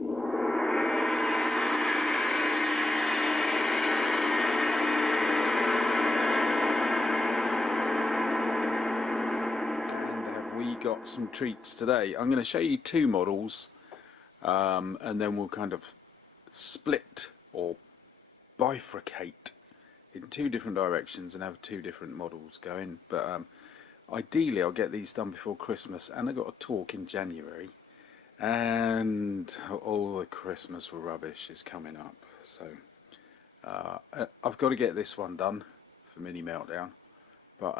We got some treats today. I'm going to show you two models, and then we'll kind of split or bifurcate in two different directions and have two different models going. But ideally I'll get these done before Christmas, and I got a talk in January, and all the Christmas rubbish is coming up, so I've got to get this one done for Mini Meltdown, but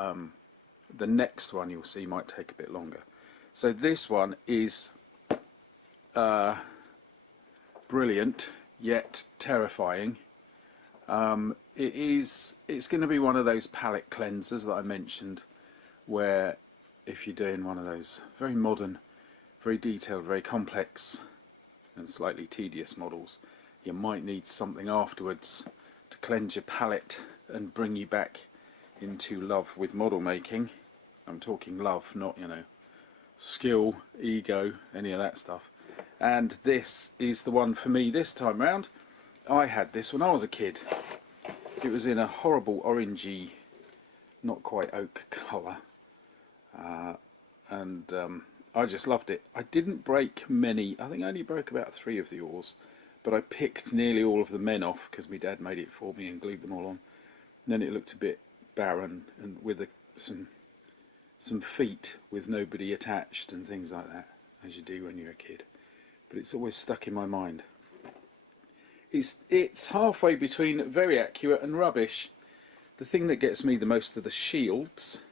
the next one you'll see might take a bit longer. So this one is brilliant yet terrifying. It's going to be one of those palette cleansers that I mentioned, where if you're doing one of those very modern, very detailed, very complex and slightly tedious models, you might need something afterwards to cleanse your palette and bring you back into love with model making. I'm talking love, not, you know, skill, ego, any of that stuff. And this is the one for me this time round. I had this when I was a kid. It was in a horrible orangey, not quite oak colour, and I just loved it. I didn't break many. I think I only broke about 3 of the oars, but I picked nearly all of the men off because my dad made it for me and glued them all on. And then it looked a bit barren and with some feet with nobody attached and things like that, as you do when you're a kid. But it's always stuck in my mind. It's halfway between very accurate and rubbish. The thing that gets me the most are the shields.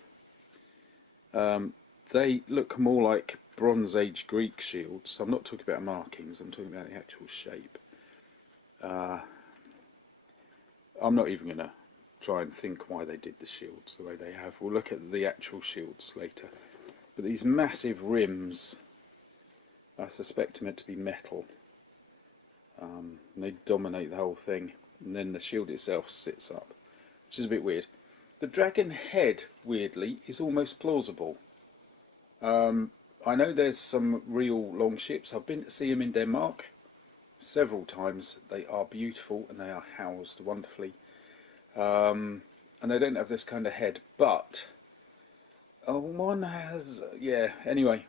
They look more like Bronze Age Greek shields. I'm not talking about markings, I'm talking about the actual shape. I'm not even going to try and think why they did the shields the way they have. We'll look at the actual shields later. But these massive rims, I suspect are meant to be metal. And they dominate the whole thing, and then the shield itself sits up, which is a bit weird. The dragon head, weirdly, is almost plausible. I know there's some real long ships. I've been to see them in Denmark several times. They are beautiful and they are housed wonderfully. And they don't have this kind of head, but one has, yeah, anyway,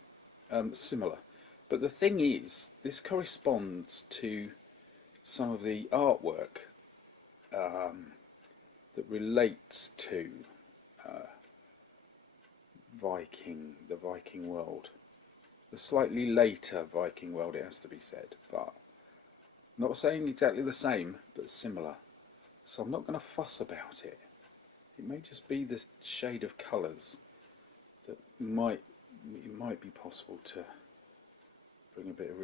similar. But the thing is, this corresponds to some of the artwork that relates to the Viking world. The slightly later Viking world, it has to be said, but not saying exactly the same, but similar. So I'm not going to fuss about it. It may just be the shade of colours that it might be possible to bring a bit of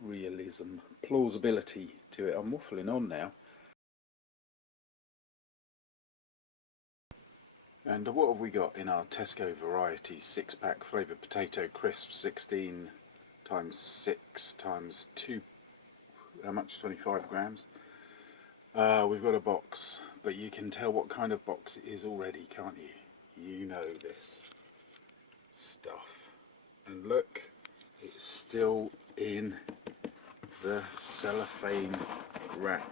realism, plausibility to it. I'm waffling on now. And what have we got in our Tesco variety 6-pack flavoured potato crisp, 16 times 6 times 2, how much, 25 grams? We've got a box, but you can tell what kind of box it is already, can't you? You know this stuff. And look, it's still in the cellophane wrap,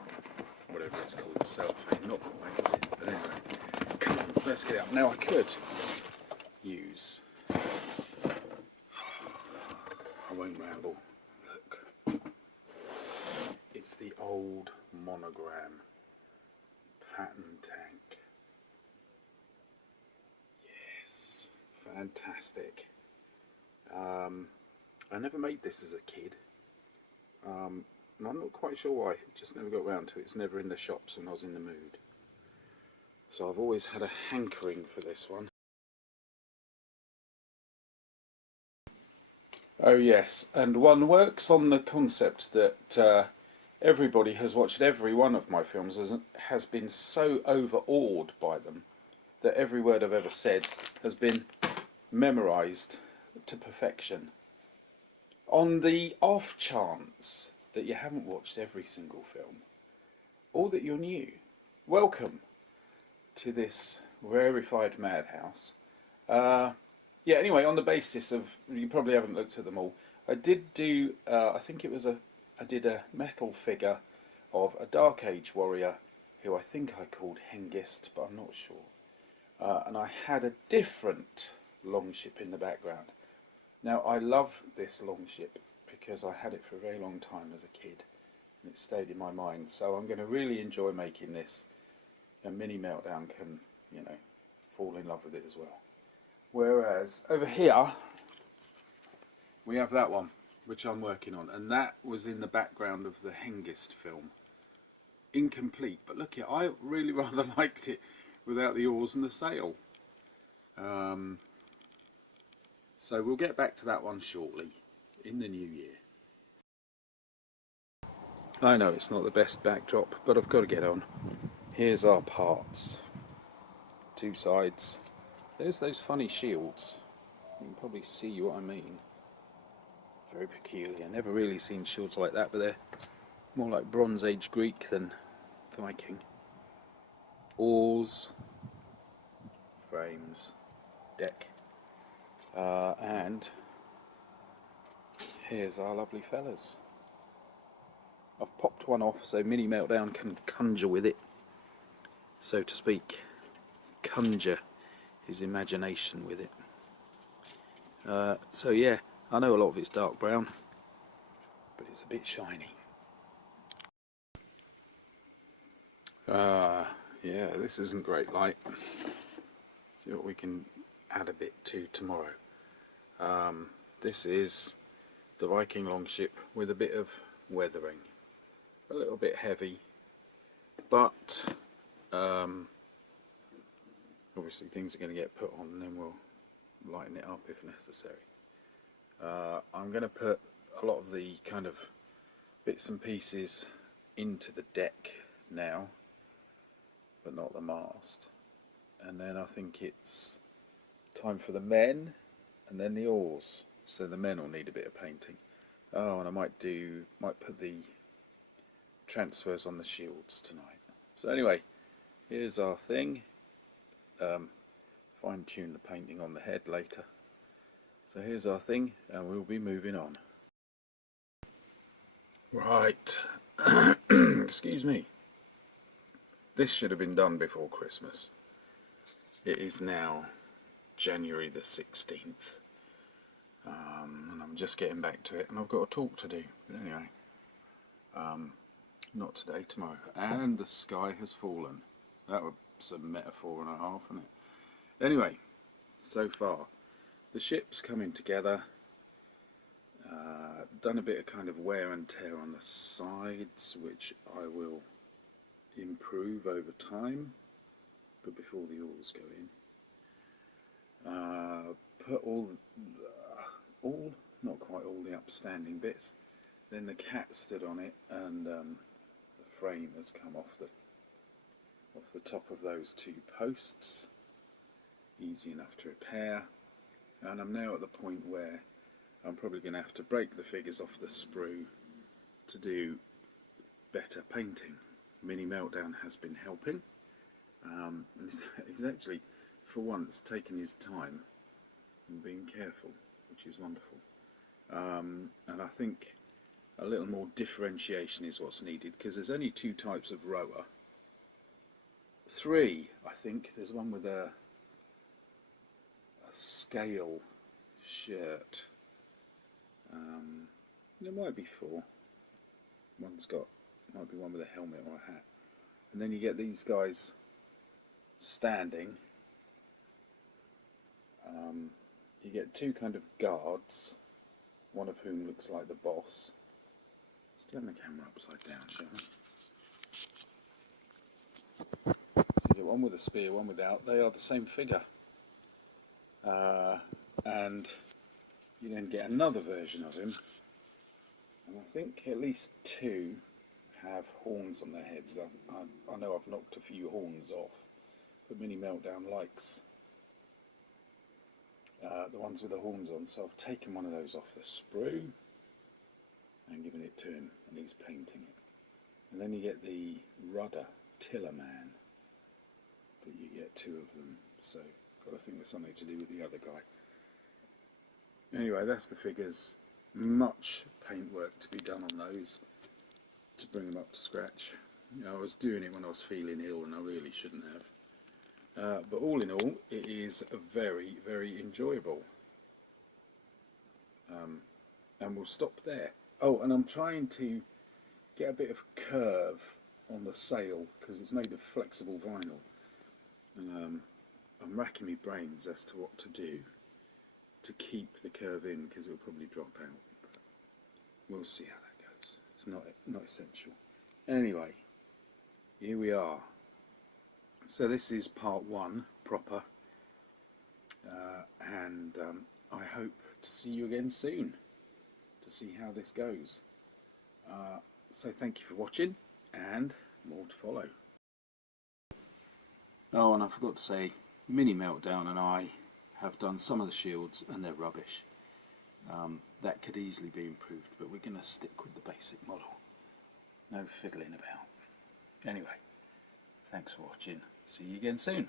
whatever it's called, cellophane, not quite, is it? But anyway, come on, let's get it up. Now I could use, I won't ramble, look, it's the old monogram pattern tank. Yes, fantastic. I never made this as a kid. And I'm not quite sure why, just never got round to it. It's never in the shops when I was in the mood. So I've always had a hankering for this one. Oh yes, and one works on the concept that everybody has watched every one of my films has been so overawed by them that every word I've ever said has been memorised to perfection. On the off chance that you haven't watched every single film, or that you're new, welcome to this rarefied madhouse. Anyway, on the basis of, you probably haven't looked at them all, I did do, I think it was a I did a metal figure of a Dark Age warrior who I think I called Hengist, but I'm not sure. And I had a different longship in the background. Now I love this longship because I had it for a very long time as a kid and it stayed in my mind, so I'm going to really enjoy making this, and Mini Meltdown can, you know, fall in love with it as well. Whereas over here we have that one which I'm working on, and that was in the background of the Hengist film. Incomplete, but look here, I really rather liked it without the oars and the sail. So we'll get back to that one shortly in the new year. I know it's not the best backdrop, but I've got to get on. Here's our parts. Two sides. There's those funny shields. You can probably see what I mean. Very peculiar. Never really seen shields like that, but they're more like Bronze Age Greek than Viking. Oars, frames, deck, and here's our lovely fellas. I've popped one off so Mini Meltdown can conjure with it, so to speak, conjure his imagination with it. So yeah, I know a lot of it's dark brown, but it's a bit shiny. Yeah, this isn't great light. See what we can add a bit to tomorrow. This is the Viking longship with a bit of weathering. A little bit heavy, but obviously things are going to get put on and then we'll lighten it up if necessary. I'm going to put a lot of the kind of bits and pieces into the deck now, but not the mast. And then I think it's time for the men and then the oars. So the men will need a bit of painting. Oh, and I might put the transfers on the shields tonight. So anyway, here's our thing. Fine tune the painting on the head later. So here's our thing, and we'll be moving on. Right, excuse me. This should have been done before Christmas. It is now January the 16th. And I'm just getting back to it, and I've got a talk to do. But anyway, not today, tomorrow. And the sky has fallen. That was a metaphor and a half, isn't it? Anyway, so far, the ship's coming together. Done a bit of kind of wear and tear on the sides, which I will improve over time, but before the oars go in. Put all, not quite all the upstanding bits. Then the cat stood on it, and the frame has come off the top of those two posts. Easy enough to repair, and I'm now at the point where I'm probably going to have to break the figures off the sprue to do better painting. Mini Meltdown has been helping. He's actually, for once, taken his time and being careful, which is wonderful. And I think a little more differentiation is what's needed, because there's only two types of rower. Three, I think. There's one with a scale shirt. There might be four. Might be one with a helmet or a hat. And then you get these guys standing. You get two kind of guards, one of whom looks like the boss. Let's turn the camera upside down, shall we? So you get one with a spear, one without. They are the same figure. And you then get another version of him, and I think at least two have horns on their heads. I know I've knocked a few horns off, but Mini Meltdown likes the ones with the horns on, so I've taken one of those off the sprue and given it to him, and he's painting it. And then you get the rudder tiller man, but you get two of them, so got to think there's something to do with the other guy. Anyway, that's the figures. Much paintwork to be done on those. to bring them up to scratch. You know, I was doing it when I was feeling ill and I really shouldn't have. But all in all, it is very, very enjoyable. And we'll stop there. Oh, and I'm trying to get a bit of curve on the sail because it's made of flexible vinyl. And I'm racking my brains as to what to do to keep the curve in because it'll probably drop out. But we'll see how that goes. It's not essential. Anyway, here we are. So this is part one proper, and I hope to see you again soon to see how this goes. So thank you for watching, and more to follow. Oh, and I forgot to say, Mini Meltdown and I have done some of the shields and they're rubbish. That could easily be improved, but we're going to stick with the basic model. No fiddling about. Anyway, thanks for watching. See you again soon.